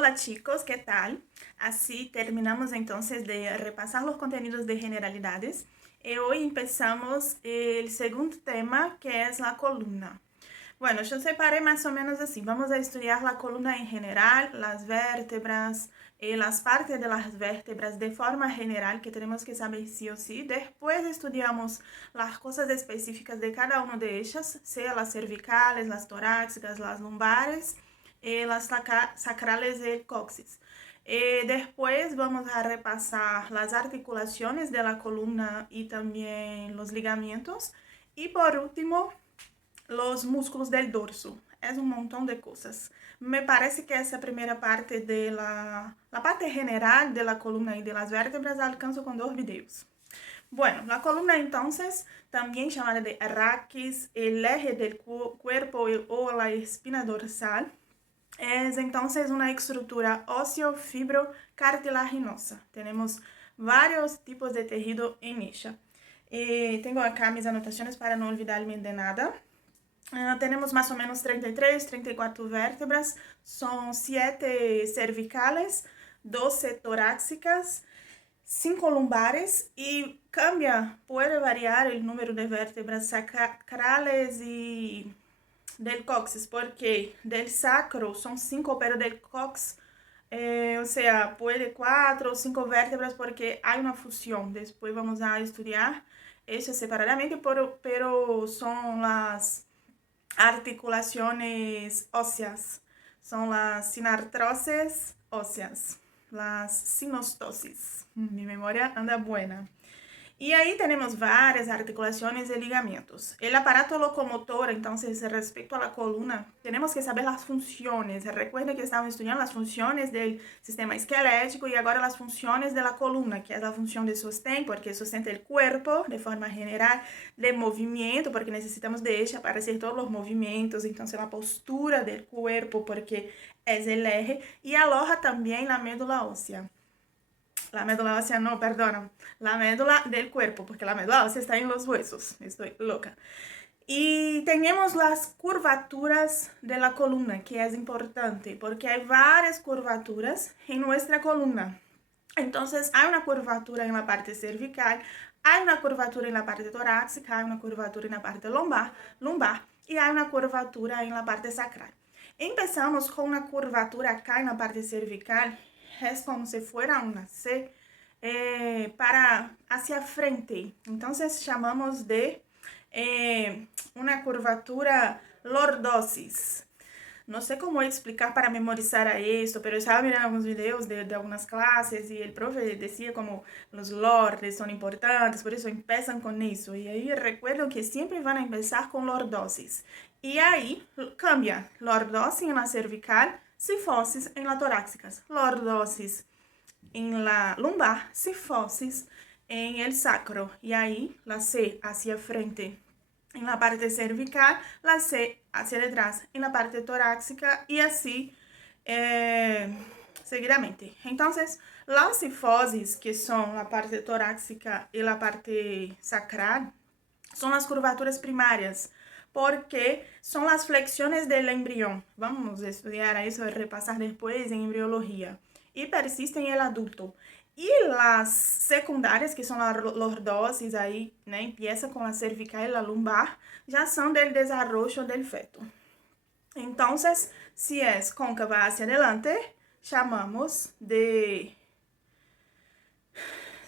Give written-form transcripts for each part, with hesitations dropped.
Hola chicos, ¿qué tal? Así terminamos entonces de repasar los contenidos de generalidades y hoy empezamos el segundo tema que es la columna. Bueno, yo separé más o menos así. Vamos a estudiar la columna en general, las vértebras, las partes de las vértebras de forma general que tenemos que saber sí o sí. Después estudiamos las cosas específicas de cada una de ellas, sea las cervicales, las torácicas, las lumbares, las sacrales y el coxis. Después vamos a repasar las articulaciones de la columna y también los ligamentos. Y por último, los músculos del dorso. Es un montón de cosas. Me parece que esa primera parte de la parte general de la columna y de las vértebras alcanzo con 2 videos. Bueno, la columna entonces, también llamada de raquis, el eje del cuerpo o la espina dorsal, es entonces una estructura óseo-fibro-cartilaginosa. Tenemos varios tipos de tejido en ella. Tengo acá mis anotaciones para no olvidarme de nada. Tenemos más o menos 33, 34 vértebras, son 7 cervicales, 12 torácicas, 5 lumbares y puede variar el número de vértebras sacrales y del coxis, porque del sacro son 5, pero del cox, o sea, puede 4 o 5 vértebras porque hay una fusión. Después vamos a estudiar eso separadamente, pero son las articulaciones óseas, son las sinartroses óseas, las sinostosis. Mi memoria anda buena. Y ahí tenemos varias articulaciones y ligamentos. El aparato locomotor, entonces, respecto a la columna, tenemos que saber las funciones. Recuerden que estamos estudiando las funciones del sistema esquelético y ahora las funciones de la columna, que es la función de sostén, porque sustenta el cuerpo de forma general, de movimiento, porque necesitamos de ella para hacer todos los movimientos, entonces la postura del cuerpo, porque es el eje, y aloja también la médula ósea. La médula ósea no, perdona, la médula del cuerpo, porque la médula ósea está en los huesos, estoy loca. Y tenemos las curvaturas de la columna, que es importante, porque hay varias curvaturas en nuestra columna. Entonces, hay una curvatura en la parte cervical, hay una curvatura en la parte torácica, hay una curvatura en la parte lumbar y hay una curvatura en la parte sacral. Empezamos con una curvatura acá en la parte cervical, es como si fuera una C para hacia frente. Entonces llamamos de una curvatura lordosis. No sé cómo explicar para memorizar a esto, pero estaba mirando algunos videos de algunas clases y el profe decía como los lordes son importantes, por eso empiezan con eso. Y ahí recuerdo que siempre van a empezar con lordosis. Y ahí cambia lordosis en la cervical, cifosis en la torácica, lordosis en la lumbar, cifosis en el sacro. Y ahí la C hacia frente en la parte cervical, la C hacia detrás en la parte torácica y así seguidamente. Entonces, las cifosis, que son la parte torácica y la parte sacral, son las curvaturas primarias, porque son las flexiones del embrión. Vamos a estudiar eso y repasar después en embriología. Y persisten en el adulto. Y las secundarias, que son las lordosis, ahí, né, empieza con la cervical y la lumbar, ya son del desarrollo del feto. Entonces, si es cóncava hacia adelante, llamamos de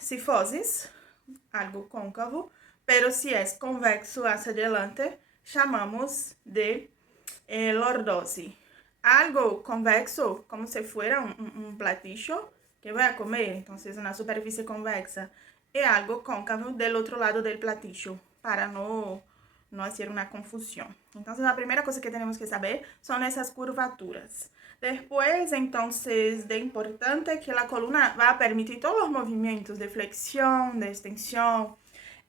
cifosis, algo cóncavo, pero si es convexo hacia adelante, llamamos de lordose. Algo convexo, como si fuera un platillo que voy a comer, entonces una superficie convexa, y algo cóncavo del otro lado del platillo, para no hacer una confusión. Entonces, la primera cosa que tenemos que saber son esas curvaturas. Después, entonces, de importante que la columna va a permitir todos los movimientos de flexión, de extensión,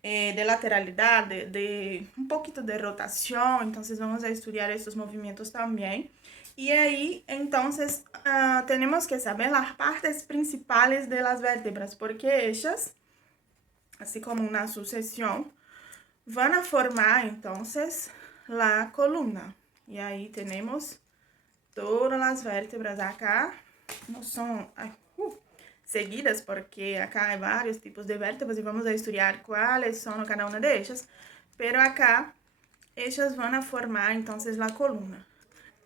de lateralidad, de un poquito de rotación. Entonces, vamos a estudiar estos movimientos también. Y ahí, entonces, tenemos que saber las partes principales de las vértebras, porque ellas, así como una sucesión, van a formar entonces la columna. Y ahí tenemos todas las vértebras acá. no son seguidas, porque acá hay varios tipos de vértebras y vamos a estudiar cuáles son cada una de ellas. Pero acá, ellas van a formar entonces la columna.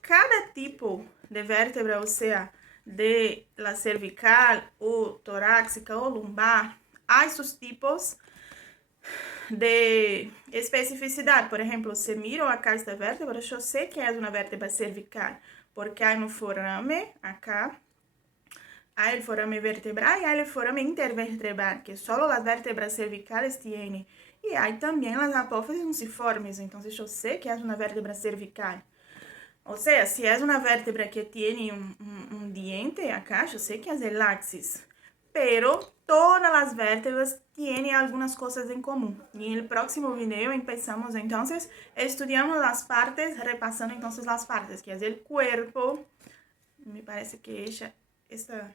Cada tipo de vértebra, o sea, de la cervical o torácica o lumbar, hay sus tipos de especificidad. Por ejemplo, si miro acá esta vértebra, yo sé que es una vértebra cervical, porque hay un forame acá, hay el forame vertebral y hay el forame intervertebral, que solo las vértebras cervicales tienen. Y hay también las apófisis nunciformes, entonces yo sé que es una vértebra cervical. O sea, si es una vértebra que tiene un diente acá, yo sé que es el axis. Pero todas las vértebras tienen algunas cosas en común. Y en el próximo video empezamos entonces, estudiamos las partes, repasando entonces las partes, que es el cuerpo. Me parece que ella está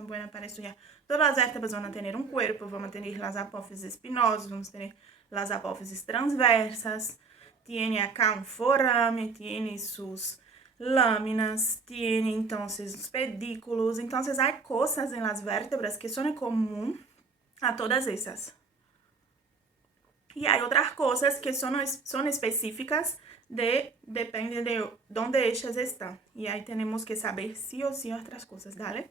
buena para estudiar. Todas las vértebras van a tener un cuerpo, vamos a tener las apófisis espinosas, vamos a tener las apófisis transversas. Tiene acá un forame, tiene sus láminas, tiene entonces los pedículos. Entonces hay cosas en las vértebras que son en común a todas esas. Y hay otras cosas que son específicas depende de dónde ellas están. Y ahí tenemos que saber sí o sí otras cosas, ¿dale?